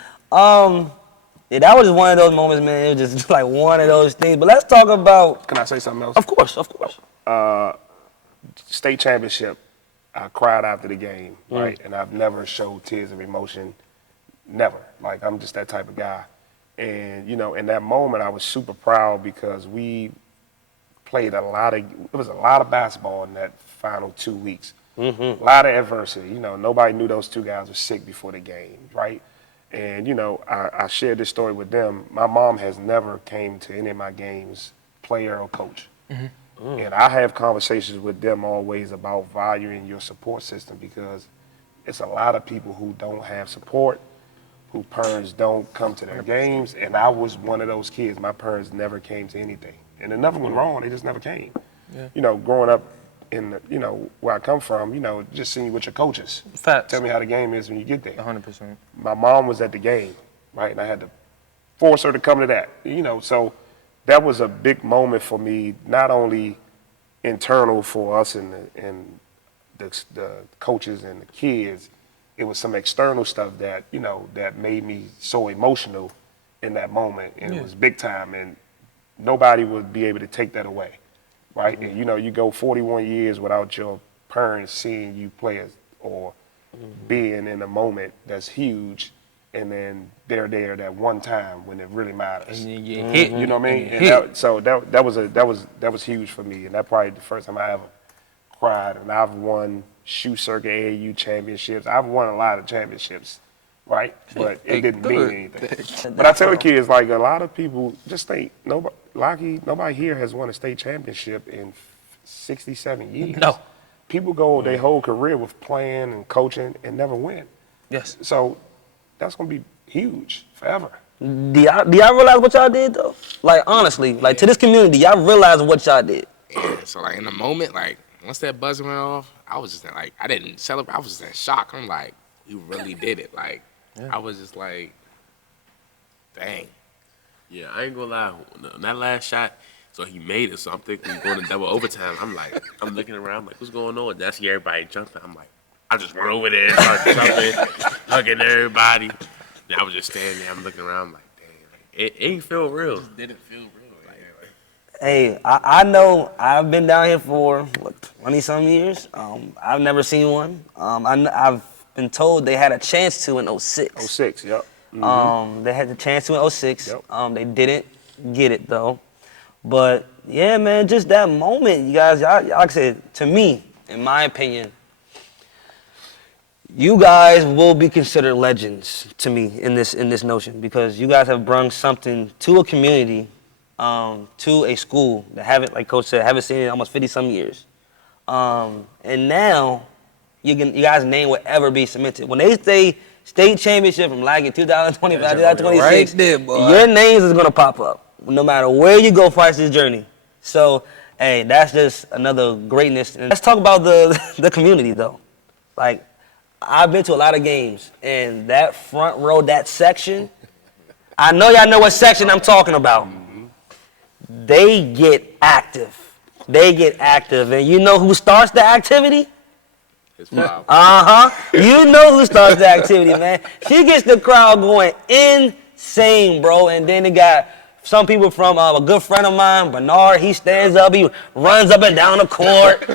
Yeah, that was just one of those moments, man. It was just like one of those things. But let's talk about. Can I say something else? Of course, of course. State championship, I cried after the game, right? And I've never showed tears of emotion, never. Like, I'm just that type of guy. And, you know, in that moment, I was super proud because we played it was a lot of basketball in that final 2 weeks. A lot of adversity. You know, nobody knew those two guys were sick before the game, right? And, you know, I shared this story with them. My mom has never came to any of my games, player or coach. And I have conversations with them always about valuing your support system because it's a lot of people who don't have support, who parents don't come to their games. And I was one of those kids. My parents never came to anything. And it never went wrong. They just never came. Yeah. You know, growing up in, you know, where I come from, you know, just seeing you with your coaches. Facts. Tell me how the game is when you get there. 100%. My mom was at the game, right? And I had to force her to come to that, you know. So that was a big moment for me, not only internal for us and the coaches and the kids. It was some external stuff that, you know, that made me so emotional in that moment. And it was big time. And nobody would be able to take that away, right? And, you know, you go 41 years without your parents seeing you play or being in a moment that's huge, and then they're there that one time when it really matters. And you get hit. You know what I mean? And you And that was huge for me, and that probably the first time I ever cried. And I've won shoe circuit AAU championships. I've won a lot of championships, right? But it didn't mean anything. But I tell the kids, like, a lot of people just think nobody here has won a state championship in 67 years. No. people go their whole career with playing and coaching and never win. Yes. So that's gonna be huge forever. Do y'all realize what y'all did though? Like honestly, like to this community, y'all realize what y'all did. Yeah, so like in the moment, like once that buzzer went off, I was just like, I didn't celebrate. I was just in shock. I'm like, you really did it. Like, I was just like, dang. Yeah, I ain't gonna lie. On that last shot, so he made it. So I'm thinking we're going to double overtime. I'm looking around, like, what's going on? That's everybody jumping. I'm like, I just went over there, started jumping, hugging everybody. And I was just standing there. I'm looking around, like, damn, it ain't feel real. It didn't feel real. Hey, I know I've been down here for, what, 20-some years. I've never seen one. I've been told they had a chance to in 06. 06, yep. They had the chance to in 06. Yep. They didn't get it, though. But, yeah, man, just that moment, you guys, y'all, like I said, to me, in my opinion, you guys will be considered legends to me in this notion because you guys have brought something to a community, to a school that haven't, like Coach said, haven't seen it in almost 50-some years. And now, you guys' name will ever be cemented. When they say state championship from Lackey 2025, 2026, right there, boy. your names is going to pop up no matter where you go for this journey. So, hey, that's just another greatness. And let's talk about the community, though. Like, I've been to a lot of games, and that front row, that section, I know y'all know what section I'm talking about. They get active. They get active. And you know who starts the activity? His mom. You know who starts the activity, man. She gets the crowd going insane, bro. And then they got some people from a good friend of mine, Bernard. He stands up. He runs up and down the court.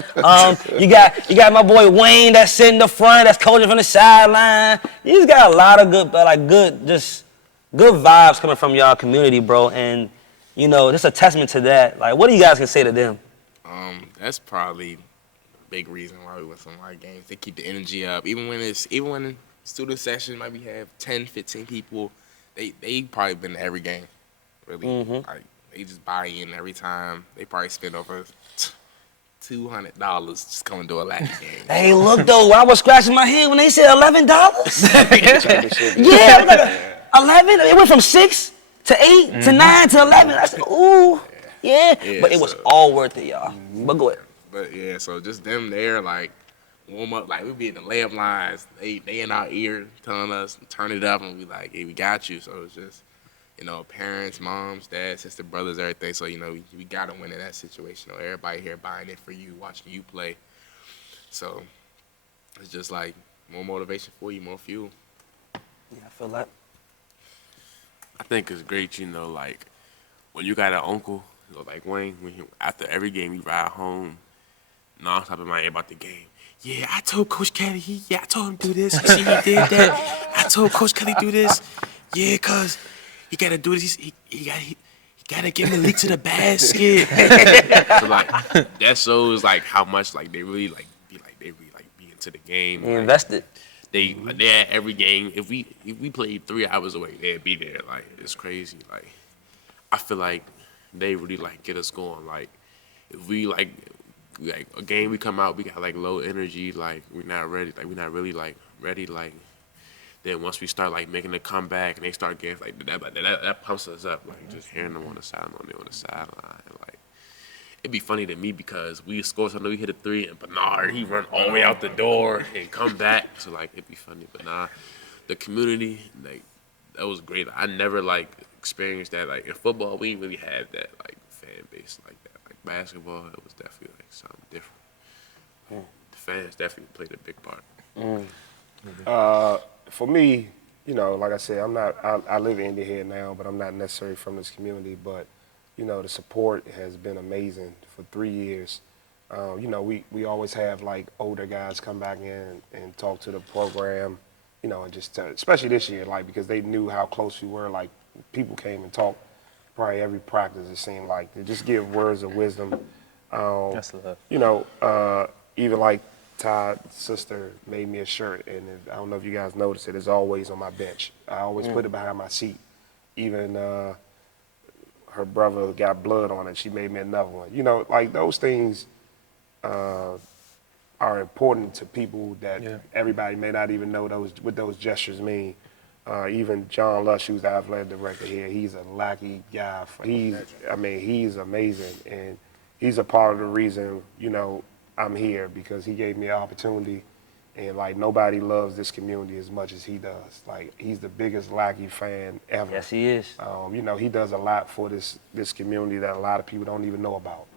You got my boy Wayne that's sitting in the front, that's coaching from the sideline. You just got a lot of good vibes coming from y'all community, bro. And you know, just a testament to that. Like, what do you guys can say to them? That's probably a big reason why we win some of our games. They keep the energy up. Even when student session might have 10, 15 people, they probably been to every game. Really. Like they just buy in every time. They probably spend over $200 just coming to a Lackey game. Hey, look though, I was scratching my head when they said $11. Yeah, I was like 11. It went from 6 to 8 to 9 to 11. I said, ooh, yeah. But it was all worth it, y'all. But go ahead. But yeah, so just them there, like warm up, like we be in the layup lines. They in our ear telling us turn it up, and we like, hey, we got you. So it's just, you know, parents, moms, dads, sister, brothers, everything. So, you know, we got to win in that situation. You know, everybody here buying it for you, watching you play. So it's just like more motivation for you, more fuel. Yeah, I feel that. I think it's great, you know, like when you got an uncle, you know, like Wayne, after every game we ride home, nonstop in my ear about the game. Yeah, I told Coach Kelly, I told him do this. You see, he did that. I told Coach Kelly do this. Yeah, cause he gotta do this. He gotta get Mailk to the basket. So like that shows like how much like they really be into the game. They like, invested. They at every game. If we played 3 hours away, they'd be there. Like it's crazy. Like I feel like they really like get us going. Like if we like a game we come out, we got like low energy. Like we're not ready. Like we're not really like ready. Like then once we start like making a comeback and they start getting like that pumps us up. Like just hearing them on the sideline. Like it'd be funny to me because we score something, we hit a 3, and Bernard, he run all the way out the door and come back. So, like, it'd be funny. But, nah, the community, like, that was great. I never, like, experienced that. Like, in football, we didn't really have that, like, fan base like that. Like, basketball, it was definitely, like, something different. The fans definitely played a big part. For me, you know, like I said, I live in Indy here now, but I'm not necessarily from this community. But, you know, the support has been amazing for 3 years. You know, we always have, like, older guys come back in and talk to the program, you know, and just especially this year, like, because they knew how close we were. Like, people came and talked probably every practice, it seemed like. They just give words of wisdom. That's love. You know, even like Todd's sister made me a shirt, and I don't know if you guys noticed it, it's always on my bench. I always put it behind my seat. Even her brother got blood on it. She made me another one. You know, like those things are important to people that Yeah. everybody may not even know what those gestures mean. Even John Lush, who's the athletic director here, he's a Lackey guy. He's amazing, and he's a part of the reason, I'm here, because he gave me an opportunity, and like nobody loves this community as much as he does. Like, he's the biggest Lackey fan ever. Yes, he is. He does a lot for this community that a lot of people don't even know about.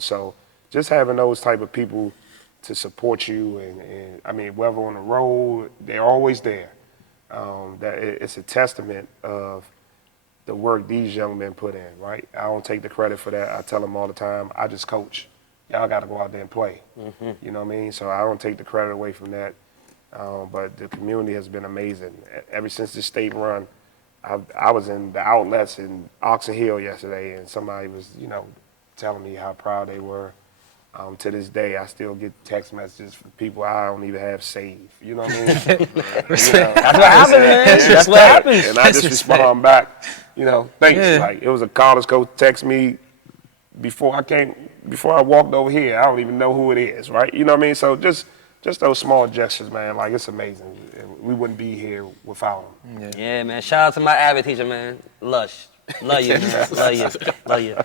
So just having those type of people to support you, and whether on the road, they're always there. It's a testament of the work these young men put in, right? I don't take the credit for that. I tell them all the time, I just coach. Y'all got to go out there and play. You know what I mean? So I don't take the credit away from that. But the community has been amazing. Ever since the state run, I was in the outlets in Oxon Hill yesterday, and somebody was, telling me how proud they were. To this day, I still get text messages from people I don't even have saved. You know what I mean? That's what happens, man. That's what happens. And I just respond back, thanks. Like, it was a college coach text me before I walked over here. I don't even know who it is, right? You know what I mean? So just those small gestures, man, like, it's amazing. We wouldn't be here without them. Yeah, man. Shout out to my Avid teacher, man. Lush. Love you, man. Love you.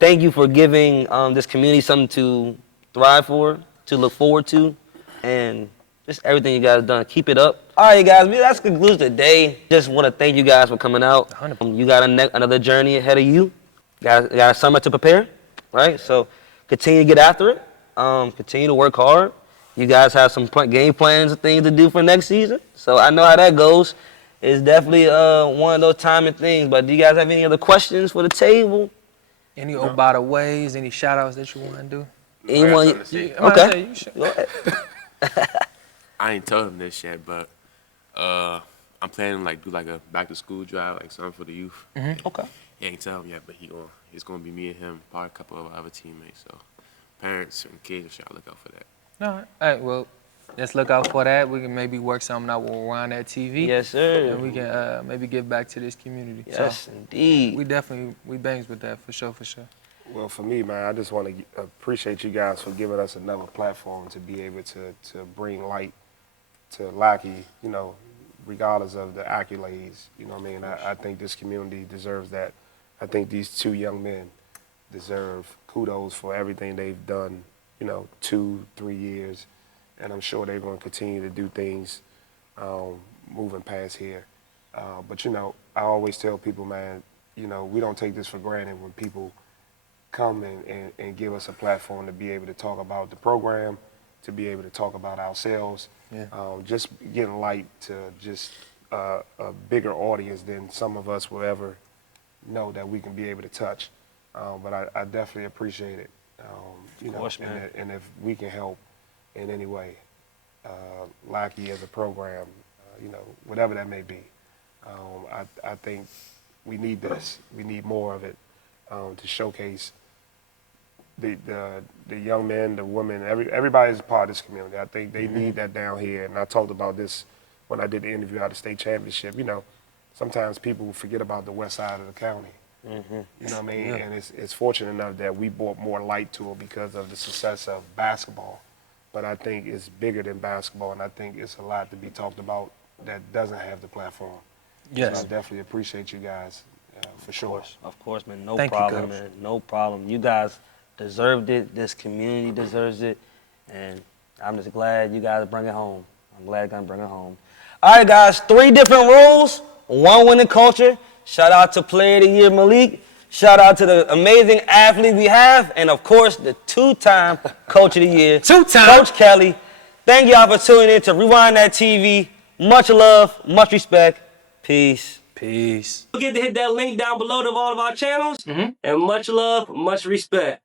Thank you for giving this community something to thrive for, to look forward to, and just everything you guys have done. Keep it up. All right, guys, that's concludes today. Just want to thank you guys for coming out. You got another journey ahead of you. Got a summer to prepare, right? So continue to get after it. Continue to work hard. You guys have some game plans and things to do for next season. So I know how that goes. It's definitely one of those timing things. But do you guys have any other questions for the table? Any Obata ways, any shout outs that you want to do? Anyone? Okay. Go ahead. I ain't told him this yet, but I'm planning do a back to school drive, like something for the youth. Okay. He ain't tell him yet, but it's gonna be me and him, probably a couple of other teammates. So parents and kids should look out for that. All right. Well, let's look out for that. We can maybe work something out around that TV. Yes, sir. And we can maybe give back to this community. Yes, so indeed. we bangs with that for sure. Well, for me, man, I just want to appreciate you guys for giving us another platform to be able to bring light to Lackey, regardless of the accolades. You know what I mean? I think this community deserves that. I think these two young men deserve kudos for everything they've done, 2-3 years. And I'm sure they're going to continue to do things moving past here. But, I always tell people, man, we don't take this for granted when people come and give us a platform to be able to talk about the program, to be able to talk about ourselves, just getting light to just a bigger audience than some of us will ever know that we can be able to touch. But I definitely appreciate it. Of course, man. And if we can help in any way, Lackey as a program, whatever that may be, I think we need this. We need more of it to showcase the young men, the women, everybody's a part of this community. I think they need that down here. And I talked about this when I did the interview out of the state championship. Sometimes people forget about the west side of the county. You know what I mean? Yeah. And it's fortunate enough that we brought more light to it because of the success of basketball. But I think it's bigger than basketball, and I think it's a lot to be talked about that doesn't have the platform. Yes. So I definitely appreciate you guys, for sure. Of course, man. Thank you, problem, Coach. man. No problem. You guys deserved it. This community deserves it. And I'm just glad you guys bring it home. I'm glad you're going to bring it home. All right, guys. 3 different rules, 1 winning culture. Shout out to Player of the Year, Mailk. Shout out to the amazing athlete we have. And, of course, the 2-time Coach of the Year, Coach Kelly. Thank y'all for tuning in to Rewind That TV. Much love, much respect. Peace. Peace. Don't forget to hit that link down below to all of our channels. And much love, much respect.